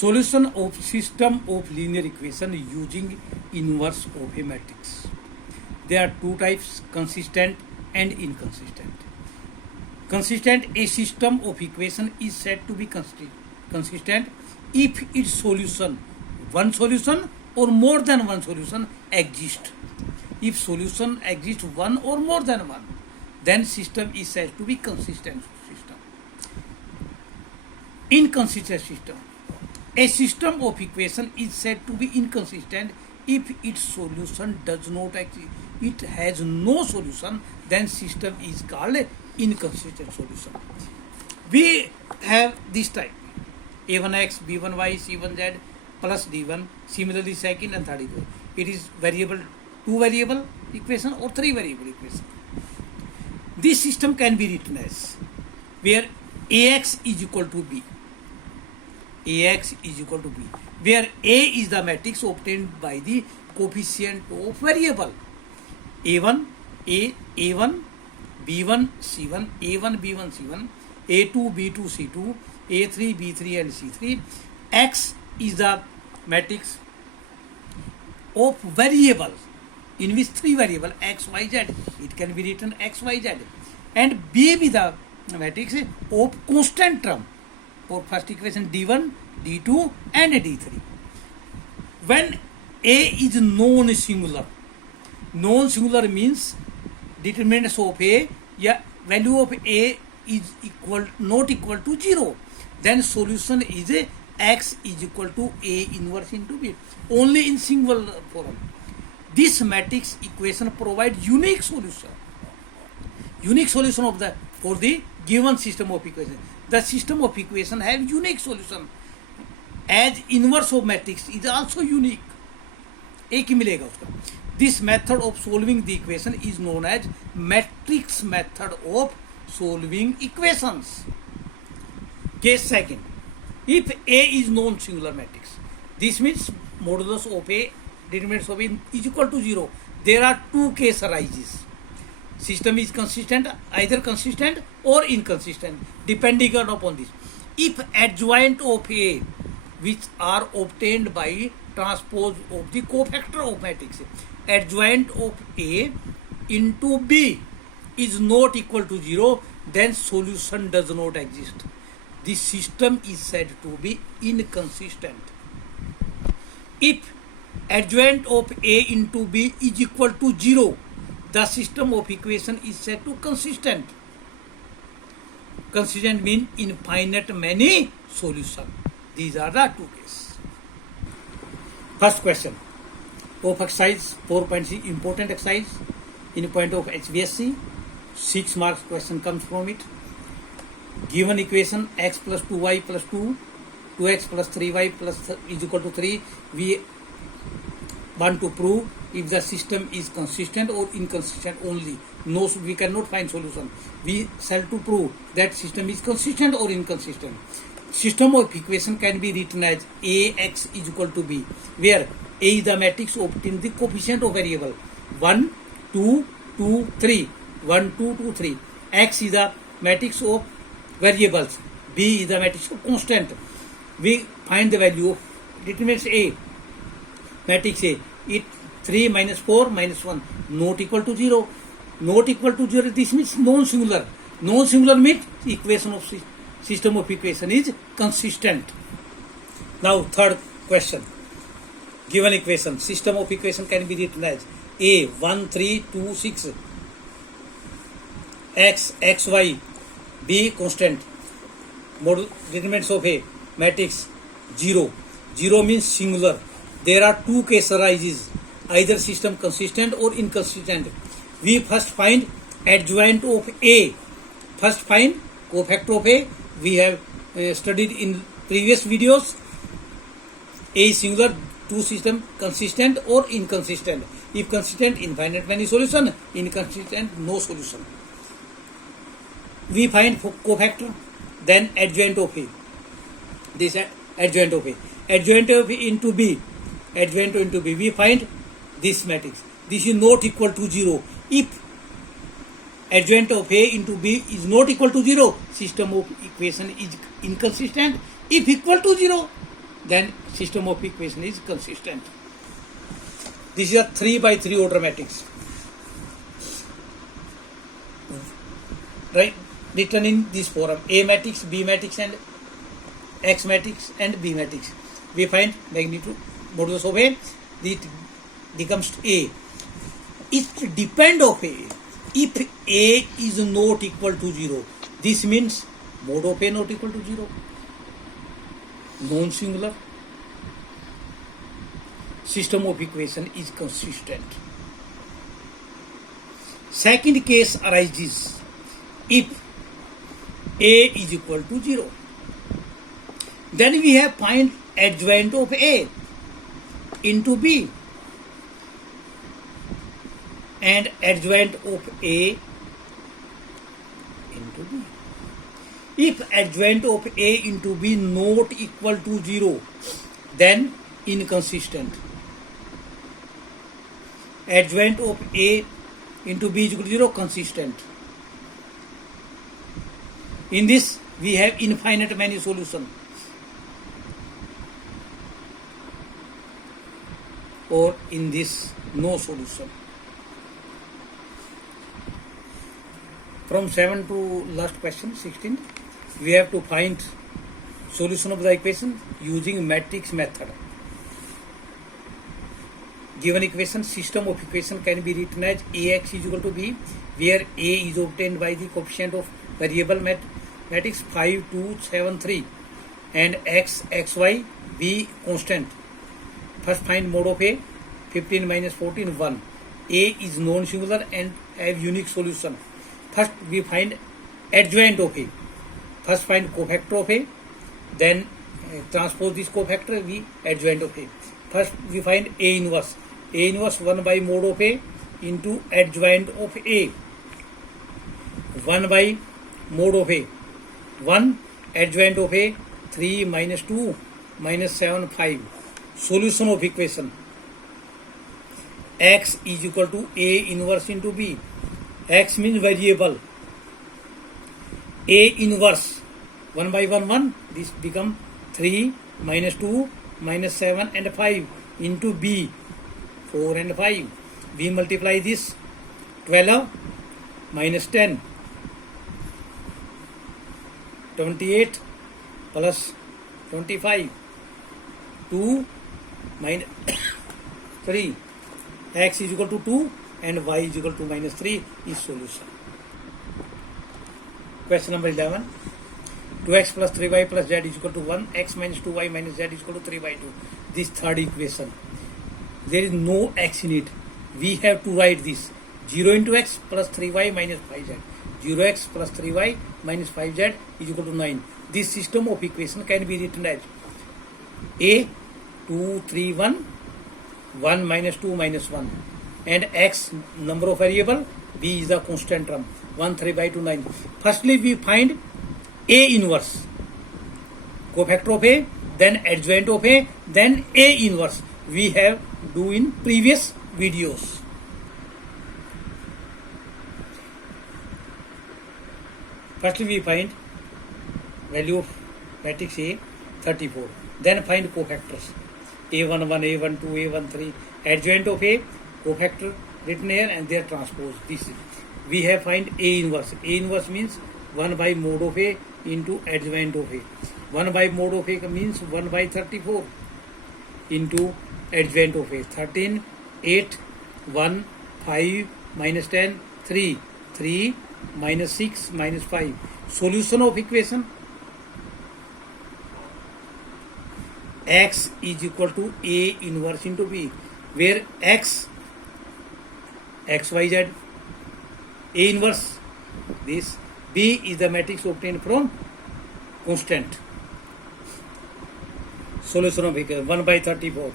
Solution of system of linear equation using inverse of a matrix. There are two types, consistent and inconsistent. Consistent, a system of equation is said to be consistent if its solution, one solution or more than one solution exist. If solution exists one or more than one, then system is said to be consistent system. Inconsistent system. A system of equation is said to be inconsistent if its solution does not exist. It has no solution, then system is called inconsistent solution. We have this type: a1x, b1y, c1z plus d1. Similarly, second and third equation. It is variable, two variable equation or three variable equation. This system can be written as where ax is equal to b. Ax is equal to b, where A is the matrix obtained by the coefficient of variable a1, a1, b1, c1, a1, b1, c1, a2, b2, c2, a3, b3 and c3. X is the matrix of variable in which three variable x, y, z. It can be written x, y, z. And B is the matrix of constant term. For first equation d1, d2 and d3. When A is non-singular means determinants of A, yeah, value of A is not equal to 0, then solution is x is equal to A inverse into B, only in single form. This matrix equation provides unique solution of the for the given system of equation. The system of equation have unique solution, as inverse of matrix is also unique. एक ही मिलेगा उसका. This method of solving the equation is known as matrix method of solving equations. Case second: if A is non-singular matrix, this means modulus of A, determinants of A is equal to 0. There are two cases arises. System is consistent, either consistent or inconsistent, depending upon this. If adjoint of A, which are obtained by transpose of the cofactor of matrix, adjoint of A into B is not equal to 0, then solution does not exist. This system is said to be inconsistent. If adjoint of A into B is equal to 0, the system of equation is said to consistent. Consistent means infinite many solution. These are the two cases. First question of exercise 4.6, important exercise in point of HVSC. 6 marks question comes from it. Given equation x plus 2y plus 2, 2x plus 3y plus is equal to 3. We want to prove if the system is consistent or inconsistent only. No, we cannot find solution. We shall to prove that system is consistent or inconsistent. System of equation can be written as Ax is equal to B, where A is the matrix obtained the coefficient of variable 1, 2, 2, 3, 1, 2, 2, 3. X is the matrix of variables. B is the matrix of constant. We find the value of determinants A, matrix A. It 3 minus 4 minus 1 not equal to 0. Not equal to 0, this means non-singular. Non-singular means equation of system of equation is consistent. Now third question. Given equation, system of equation can be written as A 1, 3, 2, 6, X, X, Y, B constant, determinants of A, matrix 0. 0 means singular. There are two cases arises, either system consistent or inconsistent. We first find adjoint of A. First find cofactor of A. We have studied in previous videos. A is singular, two system consistent or inconsistent. If consistent, infinite many solution. Inconsistent, no solution. We find cofactor, then adjoint of A. This adjoint of A. Adjoint of A into B. Adjoint into B. We find this matrix. This is not equal to 0. If adjoint of A into B is not equal to 0, system of equation is inconsistent. If equal to 0, then system of equation is consistent. This is a 3 by 3 order matrix, right? Written in this form: A matrix, B matrix, and X matrix and B matrix. We find magnitude modulus of A. It becomes A. It depend of A. If A is not equal to 0, this means mod of A not equal to 0. Non-singular. System of equation is consistent. Second case arises if A is equal to 0. Then we have find adjoint of A into B and adjoint of A into B. If adjoint of A into B not equal to 0, then inconsistent. Adjoint of A into B is equal to 0, consistent. In this, we have infinite many solutions. Or in this, no solution. From 7 to last question, 16, we have to find solution of the equation using matrix method. Given equation, system of equation can be written as Ax is equal to B, where A is obtained by the coefficient of variable matrix 5, 2, 7, 3, and x, xy, B constant. First find mod of A, 15 minus 14, 1. A is non-singular and have unique solution. First we find adjoint of A. First find cofactor of A, then transpose this cofactor, we adjoint of A. First we find A inverse. A inverse 1 by mod of A into adjoint of A. 1 by mod of A. 1 adjoint of A, 3 minus 2 minus 7, 5. Solution of equation. X is equal to A inverse into B. X means variable. A inverse 1 by 1, 1. This become 3 minus 2 minus 7 and 5 into B, 4 and 5. We multiply this, 12 minus 10, 28 plus 25, 2 minus 3. X is equal to 2 and y is equal to minus 3 is solution. Question number 11. 2x plus 3y plus z is equal to 1. X minus 2y minus z is equal to 3 by 2. This third equation. There is no x in it. We have to write this. 0 into x plus 3y minus 5z. 0x plus 3y minus 5z is equal to 9. This system of equation can be written as A, 2, 3, 1, 1 minus 2 minus 1. And x number of variable, B is the constant term. 1, 3 by 2, 9. Firstly, we find A inverse. Cofactor of A, then adjoint of A, then A inverse. We have do in previous videos. Firstly, we find value of matrix A, 34. Then find cofactors. A11, A12, A13. Adjoint of A, cofactor written here and their transpose. This we have find A inverse. A inverse means 1 by mod of A into adjoint of A. 1 by mod of A means 1 by 34 into adjoint of A. 13, 8, 1, 5, minus 10, 3, 3, minus 6, minus 5. Solution of equation. X is equal to A inverse into B, where X, X, Y, Z, A inverse, this, B is the matrix obtained from constant. Solution of equation 1 by 34.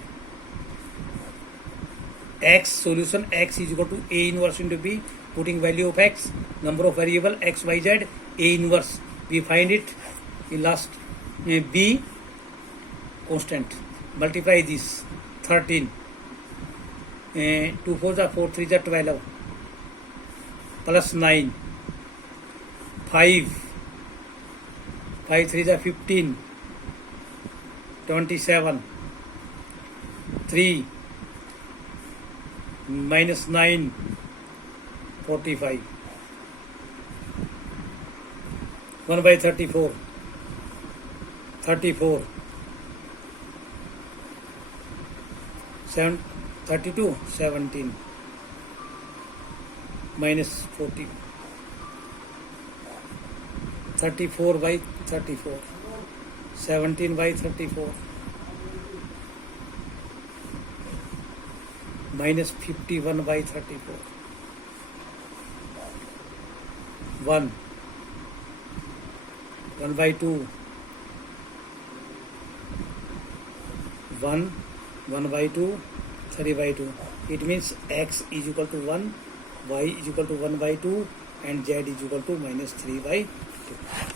X solution, X is equal to A inverse into B, putting value of X, number of variable X, Y, Z, A inverse. We find it in last B constant. Multiply this 13. 2 4s are 4 3s are 12 plus 9, 5 3s are 15, 27, 3 minus 9, 45, 1 by 34, 34, 32, 17, minus 40, 34 by 34, 17 by 34, minus 51 by 34, 1 by 2, 1 by 2, 3 by 2. It means x is equal to 1, y is equal to 1 by 2, and z is equal to minus 3 by 2.